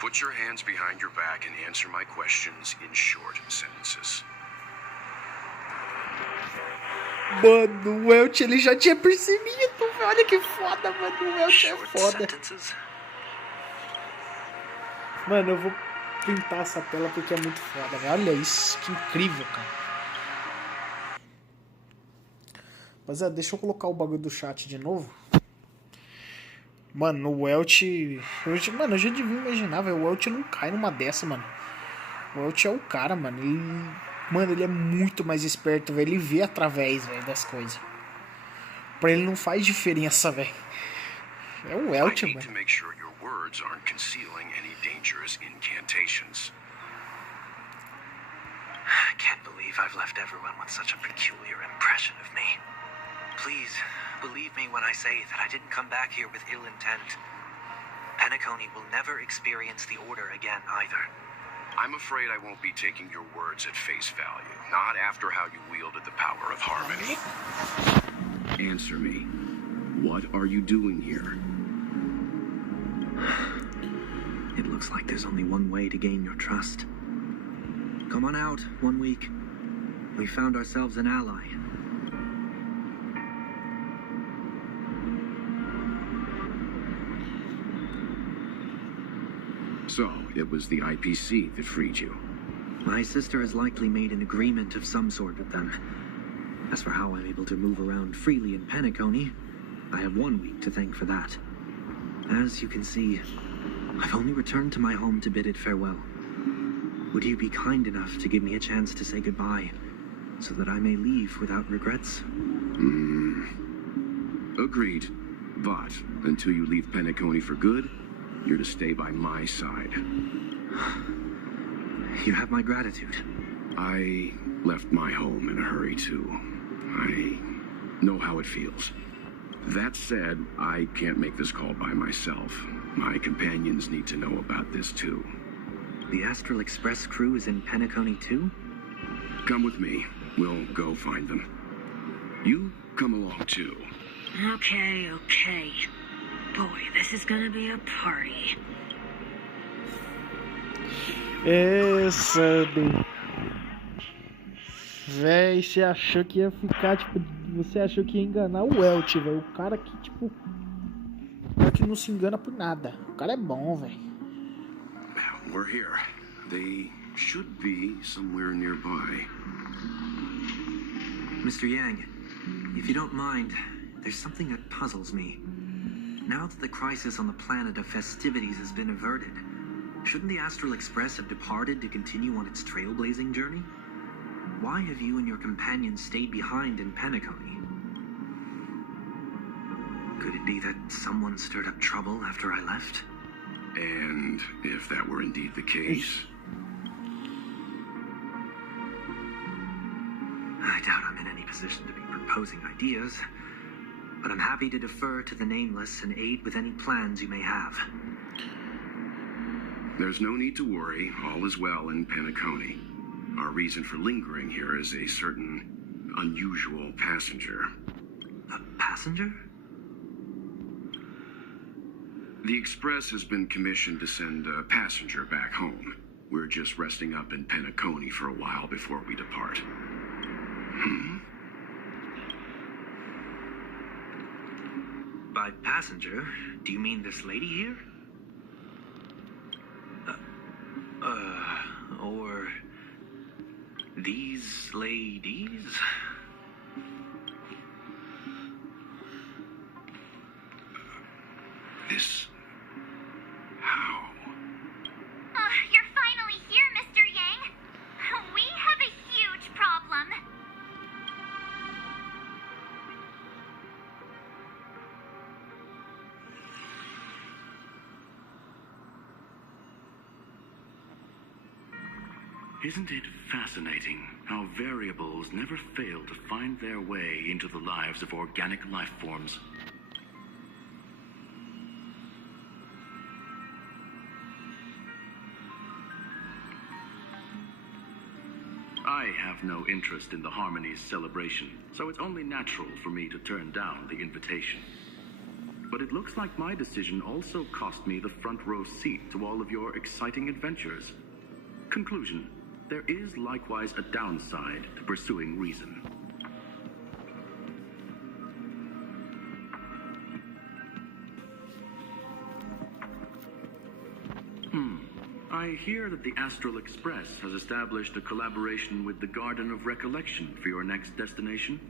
put your hands behind your back and answer my questions in short sentences. Mano, o Welt, ele já tinha percebido. Olha que foda, mano. O Welt é foda. Mano, eu vou printar essa tela porque é muito foda, velho. Olha isso, que incrível, cara. Mas deixa eu colocar o bagulho do chat de novo. Mano, o Welt... Mano, eu já devia imaginar, velho. O Welt não cai numa dessa, mano. O Welt é o cara, mano. Mano, ele é muito mais esperto, velho. Ele vê através, velho, das coisas. Pra ele não faz diferença, velho. É o Welt, mano. To make sure your words aren't concealing any dangerous incantations. I can't believe I've left everyone with such a peculiar impression of me. Please, believe me when I say that I didn't come back here with ill intent. Penacony will never experience the Order again, either. I'm afraid I won't be taking your words at face value, not after how you wielded the power of harmony. Answer me. What are you doing here? It looks like there's only one way to gain your trust. Come on out, 1 week. We found ourselves an ally. So, it was the IPC that freed you. My sister has likely made an agreement of some sort with them. As for how I'm able to move around freely in Penacony, I have 1 week to thank for that. As you can see, I've only returned to my home to bid it farewell. Would you be kind enough to give me a chance to say goodbye, so that I may leave without regrets? Agreed. But, until you leave Penacony for good, you're to stay by my side. You have my gratitude. I left my home in a hurry, too. I know how it feels. That said, I can't make this call by myself. My companions need to know about this, too. The Astral Express crew is in Penacony, too? Come with me. We'll go find them. You come along, too. Okay. Boy, this is gonna be a party. Sandy. Véi, você achou que ia ficar, tipo... Você achou que ia enganar o Welt, velho. O cara que, tipo... O cara que não se engana por nada. O cara é bom, velho. We're here. They should be somewhere nearby. Mr. Yang, if you don't mind, there's something that puzzles me. Now that the crisis on the planet of festivities has been averted, shouldn't the Astral Express have departed to continue on its trailblazing journey? Why have you and your companions stayed behind in Penacony? Could it be that someone stirred up trouble after I left? And if that were indeed the case... I doubt I'm in any position to be proposing ideas, but I'm happy to defer to the Nameless and aid with any plans you may have. There's no need to worry. All is well in Penacony. Our reason for lingering here is a certain unusual passenger. A passenger? The Express has been commissioned to send a passenger back home. We're just resting up in Penacony for a while before we depart. By passenger, do you mean this lady here? Or these ladies? Isn't it fascinating how variables never fail to find their way into the lives of organic life forms? I have no interest in the Harmony's celebration, so it's only natural for me to turn down the invitation. But it looks like my decision also cost me the front row seat to all of your exciting adventures. Conclusion: there is likewise a downside to pursuing reason. I hear that the Astral Express has established a collaboration with the Garden of Recollection for your next destination.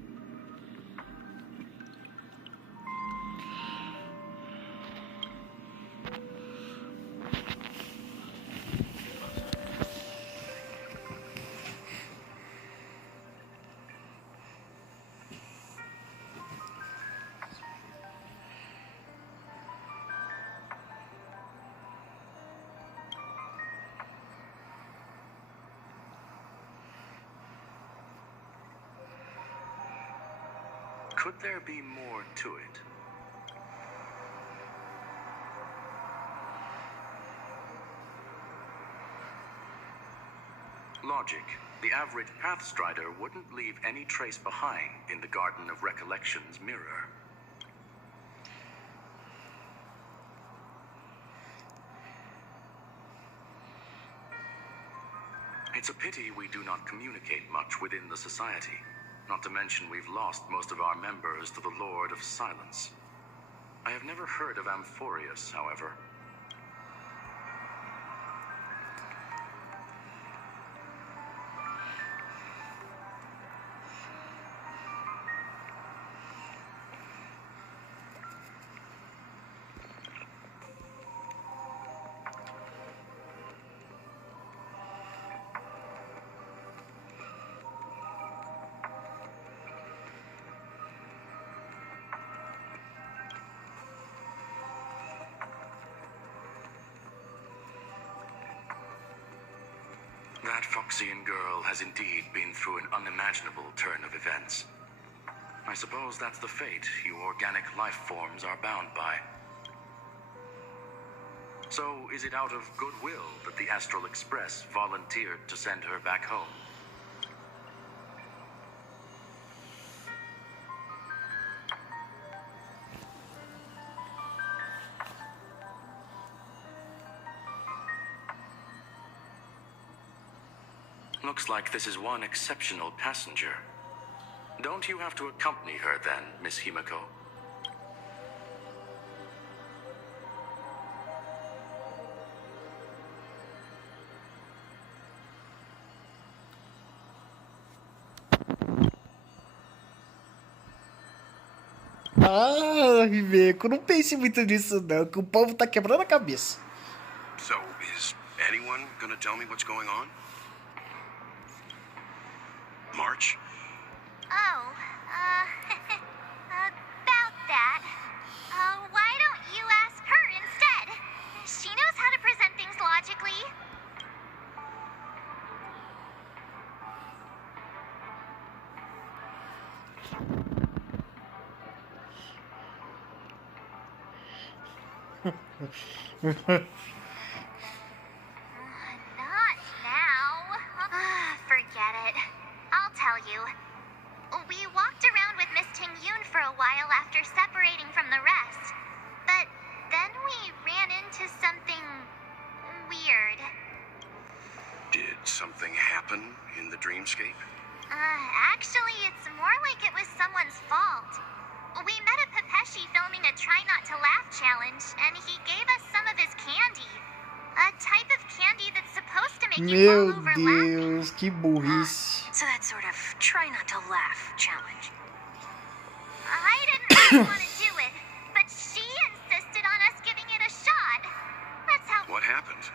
Could there be more to it? Logic. The average Pathstrider wouldn't leave any trace behind in the Garden of Recollection's mirror. It's a pity we do not communicate much within the society. Not to mention we've lost most of our members to the Lord of Silence. I have never heard of Amphorius, however. That Foxian girl has indeed been through an unimaginable turn of events. I suppose that's the fate you organic life forms are bound by. So, is it out of goodwill that the Astral Express volunteered to send her back home? Looks like this is one exceptional passenger. Don't you have to accompany her then, Miss Himiko? Ah, Ribeco, não pense muito nisso não, que o povo tá quebrando a cabeça. So, is anyone gonna tell me what's going on? March? Oh, about that. Why don't you ask her instead? She knows how to present things logically. Not now. Forget it. I'll tell you. We walked around with Miss Ting-Yoon for a while after separating from the rest. But then we ran into something weird. Did something happen in the dreamscape? Actually, it's more like it was someone's fault. We met a Pepeshi filming a Try Not to Laugh challenge, and he gave us some of his candy. A type of candy that's supposed to make you Meu fall over laughing. Deus, que burrice. So that sort of try not to laugh challenge. I didn't really want to do it, but she insisted on us giving it a shot. That's how... What happened?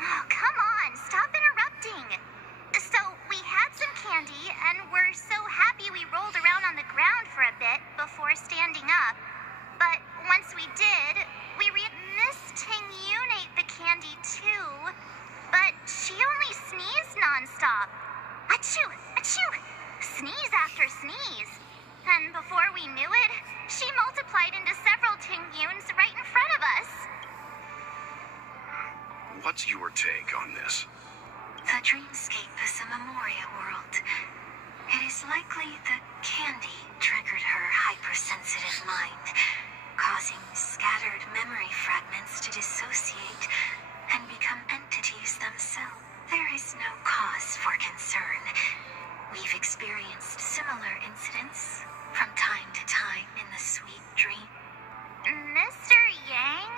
Oh, come on, stop interrupting. So, we had some candy, before standing up. But once we did, we Miss Ting-Yoon ate the candy too. But she only sneezed nonstop. Achoo! Achoo! Sneeze after sneeze. And before we knew it, she multiplied into several Ting-Yoons right in front of us. What's your take on this? The dreamscape is a memoria world. It is likely that candy triggered her hypersensitive mind, causing scattered memory fragments to dissociate and become entities themselves. There is no cause for concern. We've experienced similar incidents from time to time in the sweet dream. Mr. Yang?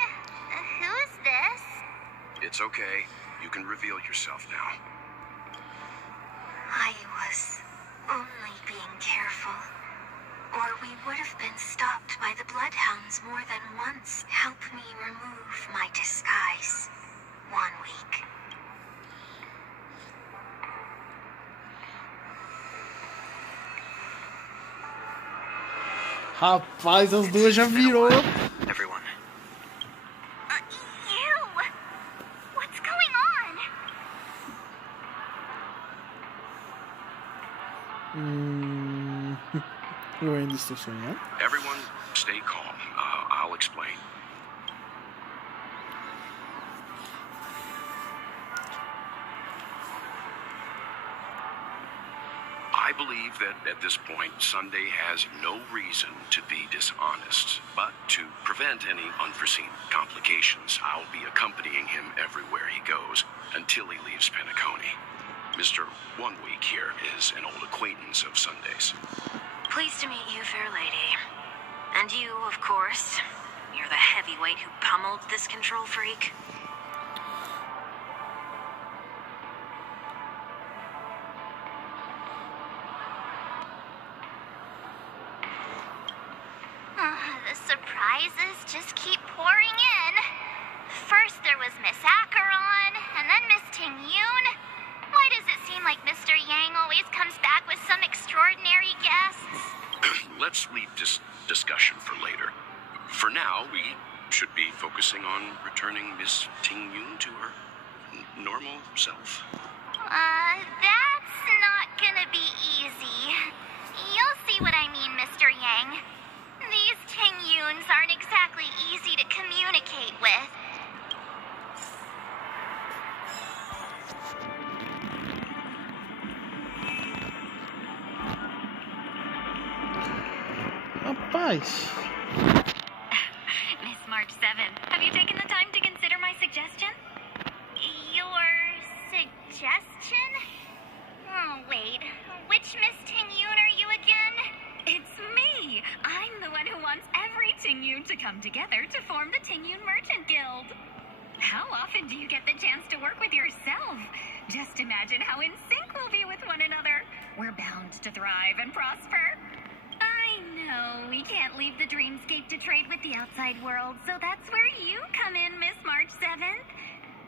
Who is this? It's okay. You can reveal yourself now. I was only being careful, or we would have been stopped by the bloodhounds more than once. Help me remove my disguise. 1 week. Rapaz, as duas já virou. Everyone. You! What's going on? Eu ainda estou sonhando. Everyone, stay calm. I'll explain. I believe that at this point, Sunday has no reason to be dishonest. But to prevent any unforeseen complications, I'll be accompanying him everywhere he goes until he leaves Penacony. Mr. 1 Week here is an old acquaintance of Sunday's. Pleased to meet you, fair lady. And you, of course. You're the heavyweight who pummeled this control freak. The surprises just keep pouring in. First there was Miss Acheron, and then Miss Ting-Yoon. Why does it seem like Mr. Yang always comes back with some extraordinary guests? Let's leave this discussion for later. For now, we should be focusing on returning Miss Ting-Yoon to her normal self. That's not gonna be easy. You'll see what I mean, Mr. Yang. These Ting-Yoons aren't exactly easy to communicate with. Rapaz. Miss March 7, have you taken the time to consider my suggestion? Your suggestion? Oh, wait. Which Miss Ting-Yoon are you again? It's me! I'm the one who wants every Ting-Yoon to come together to form the Ting-Yoon Merchant Guild. How often do you get the chance to work with yourself? Just imagine how in sync we'll be with one another. We're bound to thrive and prosper. I know we can't leave the dreamscape to trade with the outside world, so that's where you come in, Miss March 7th.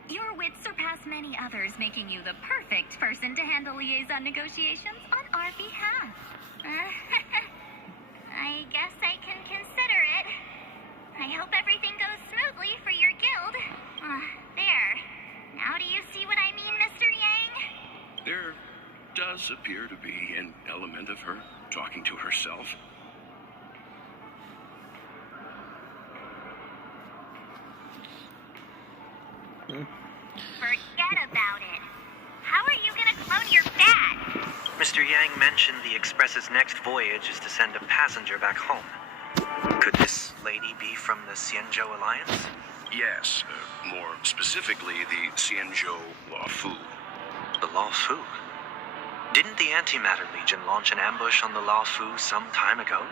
Your wits surpass many others, making you the perfect person to handle liaison negotiations on our behalf. I guess I can consider it. I hope everything goes smoothly for your guild. There. Now do you see what I mean, Mr. Yang? There does appear to be an element of her talking to herself. Forget about it. How are you gonna clone your bat? Mr. Yang mentioned the Express's next voyage is to send a passenger back home. Could this lady be from the Xianzhou Alliance? Yes, more specifically, the Xianzhou Luofu. The Luofu? Didn't the Antimatter Legion launch an ambush on the Luofu some time ago?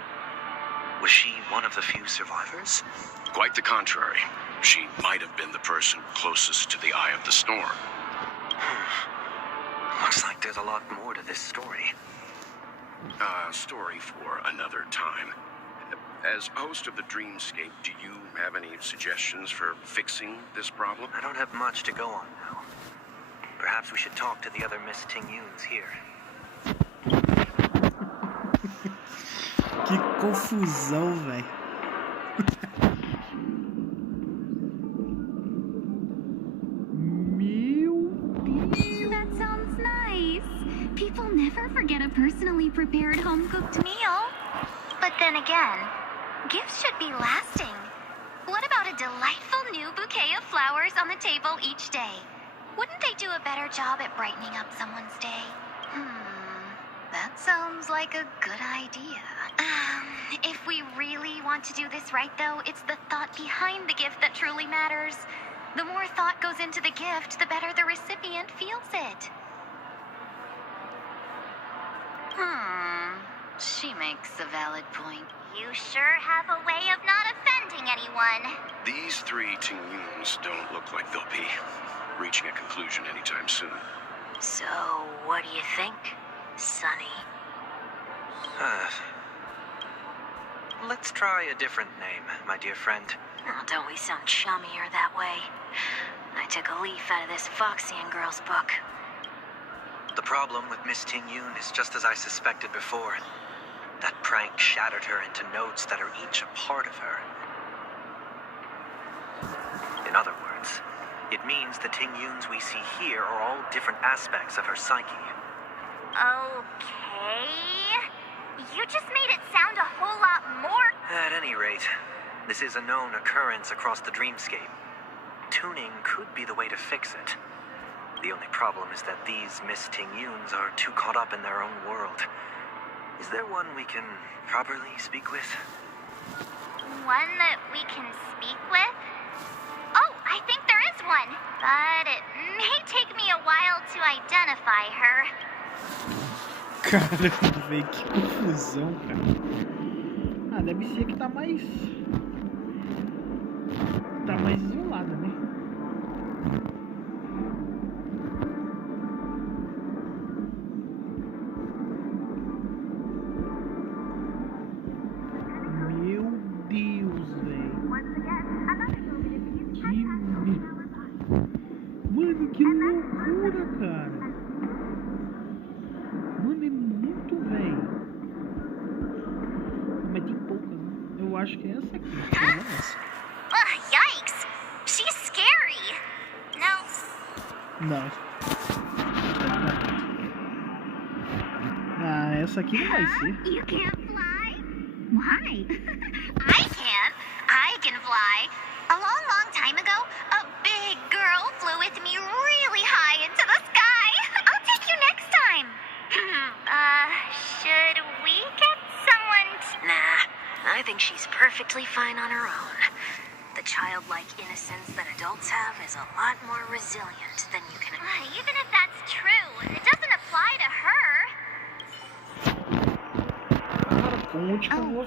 Was she one of the few survivors? Quite the contrary. She might have been the person closest to the eye of the storm. Looks like there's a lot more to this story. Story for another time. As host of the Dreamscape, do you have any suggestions for fixing this problem? I don't have much to go on now. Perhaps we should talk to the other Miss Ting-Yoons here. Que confusão, velho. Meu Deus. That sounds nice. People never forget a personally prepared home-cooked meal. But then again, gifts should be lasting. What about a delightful new bouquet of flowers on the table each day? Wouldn't they do a better job at brightening up someone's day? That sounds like a good idea. If we really want to do this right, though, it's the thought behind the gift that truly matters. The more thought goes into the gift, the better the recipient feels it. She makes a valid point. You sure have a way of not offending anyone. These three teams don't look like they'll be reaching a conclusion anytime soon. So, what do you think, Sonny? Let's try a different name, my dear friend. Oh, don't we sound chummier that way? I took a leaf out of this Foxian girl's book. The problem with Miss Ting Yoon is just as I suspected before. That prank shattered her into notes that are each a part of her. In other words, it means the Ting Yoons we see here are all different aspects of her psyche. Okay. You just made it sound a whole lot more... At any rate, this is a known occurrence across the dreamscape. Tuning could be the way to fix it. The only problem is that these Miss Ting Yoons are too caught up in their own world. Is there one we can properly speak with? One that we can speak with? Oh, I think there is one. But it may take me a while to identify her. Caramba, velho, que confusão, cara. Ah, deve ser que tá mais isolada, né? Meu Deus, velho. Mano, que loucura, cara. Mano, é muito velho. Mas tem poucas, né? Eu acho que é essa aqui. É essa. Yikes! She's scary! No. Não. Ah, essa aqui não vai ser. You can't fly? Why? I can fly. A long time ago, a big girl flew with me really high into the sky. I'll take you next time. Should we get someone to... Nah, I think she's perfectly fine on her own. The childlike innocence that adults have is a lot more resilient than you can imagine. Even if that's true, it doesn't apply to her.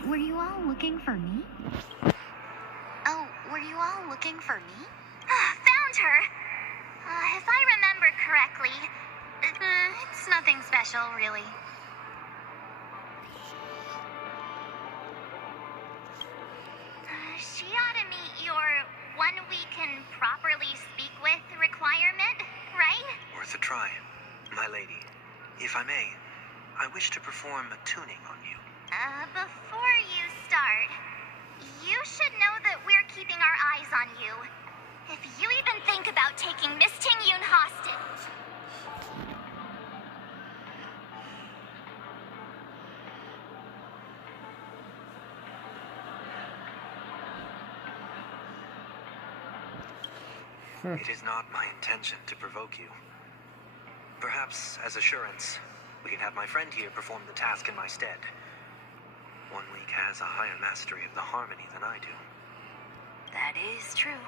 Were you all looking for me? Found her. If I remember correctly, it's nothing special, really. She ought to meet your one we can properly speak with requirement, right? Worth a try. My lady, if I may, I wish to perform a tuning on you. Before you start, you should know that we're keeping our eyes on you. If you even think about taking Miss Ting Yoon hostage... It is not my intention to provoke you. Perhaps, as assurance, we can have my friend here perform the task in my stead. One week has a higher mastery of the harmony than I do. That is true.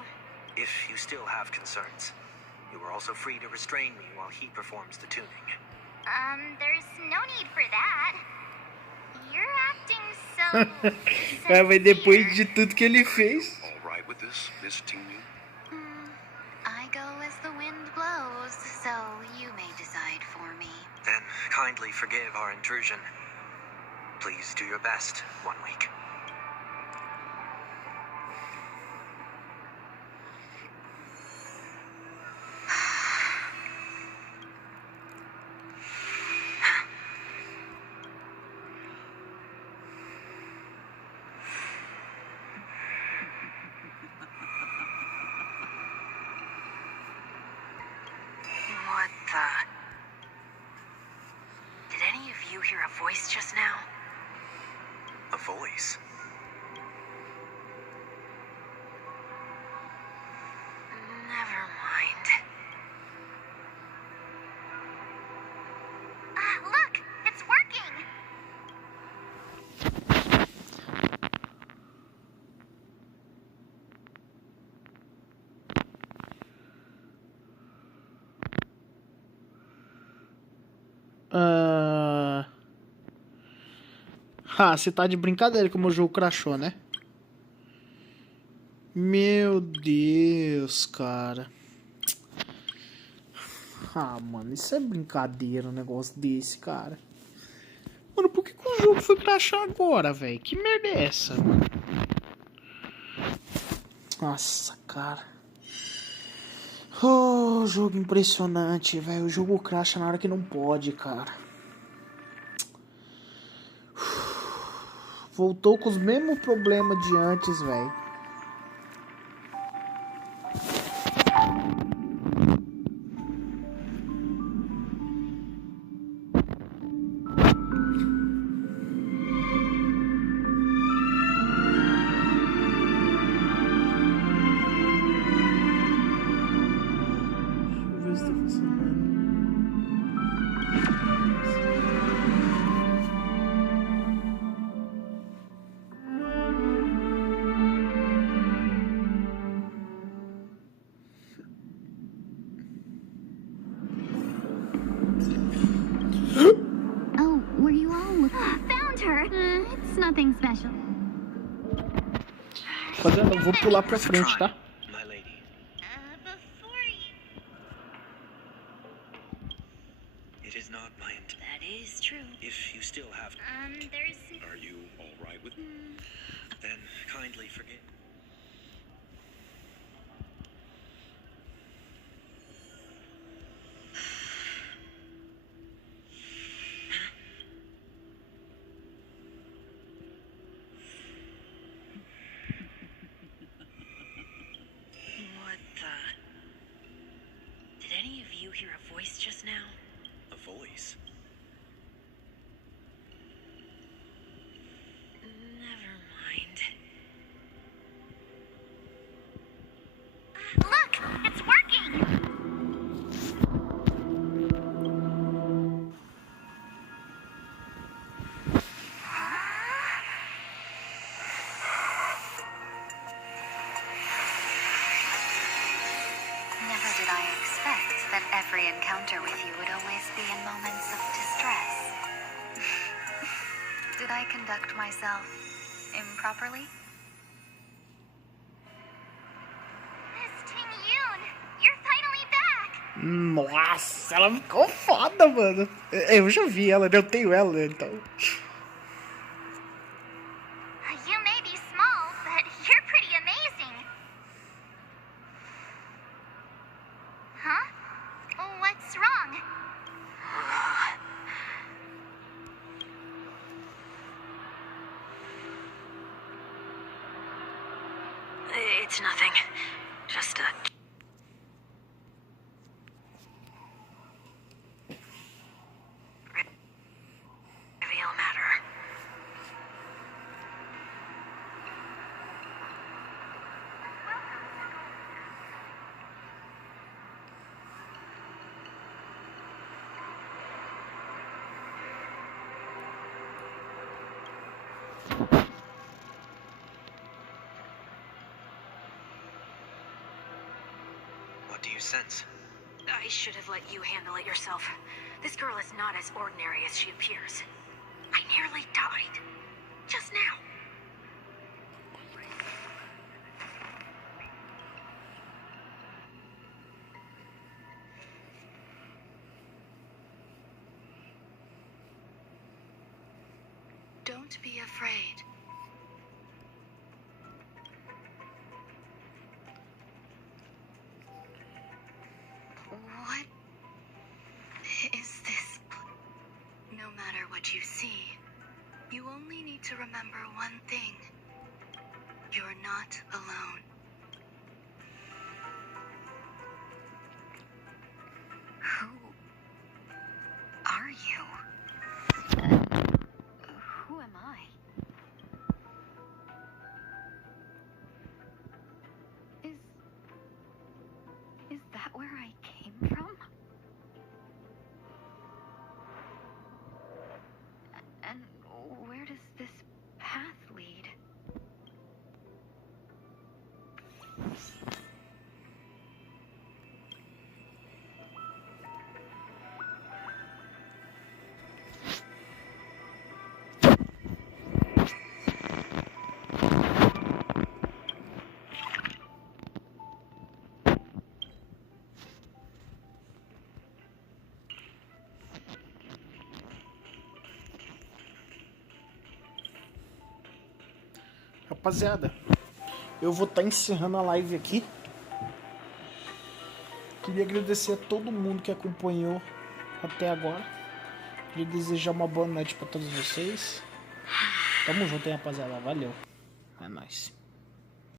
If you still have concerns, you are also free to restrain me while he performs the tuning. There's no need for that. You're acting so... Ah, mas depois de tudo que ele fez. All right with this, Miss Ting Yoon? I go as the wind blows, so you may decide for me. Then kindly forgive our intrusion. Please do your best, 1 week. voice just now? A voice? Never mind. Look! It's working! Você tá de brincadeira que o meu jogo crashou, né? Meu Deus, cara. Mano, isso é brincadeira, um negócio desse, cara. Mano, por que o jogo foi crashar agora, velho? Que merda é essa, mano? Nossa, cara. Oh, jogo impressionante, velho. O jogo crasha na hora que não pode, cara. Voltou com os mesmos problemas de antes, velho. Deixa eu ver se tá funcionando. Oh, were you all looking? Found her! It's nothing special. Rapaziada, eu vou pular pra frente, tá? My lady. Before you... It is not my intent. That is true. If you still have... there's... Are you all right with... Then kindly forget... What the? Did any of you hear a voice just now? A voice? Never mind. Look! It's working! Never did I expect that every encounter with you would always be in moments of distress. Did I conduct myself improperly? Miss Ting Yoon, you're finally back! Nossa, ela ficou foda, mano. Eu já vi ela, eu tenho ela, então. You may be small, but you're pretty amazing. Huh? What's wrong? It's nothing. Just a... trivial matter. What do you sense? I should have let you handle it yourself. This girl is not as ordinary as she appears. I nearly died. Just now. Don't be afraid. What is this? No matter what you see, you only need to remember one thing. You're not alone. Who are you? Rapaziada, eu vou estar encerrando a live aqui. Queria agradecer a todo mundo que acompanhou até agora. Queria desejar uma boa noite para todos vocês. Tamo junto, hein, rapaziada. Valeu. É nóis.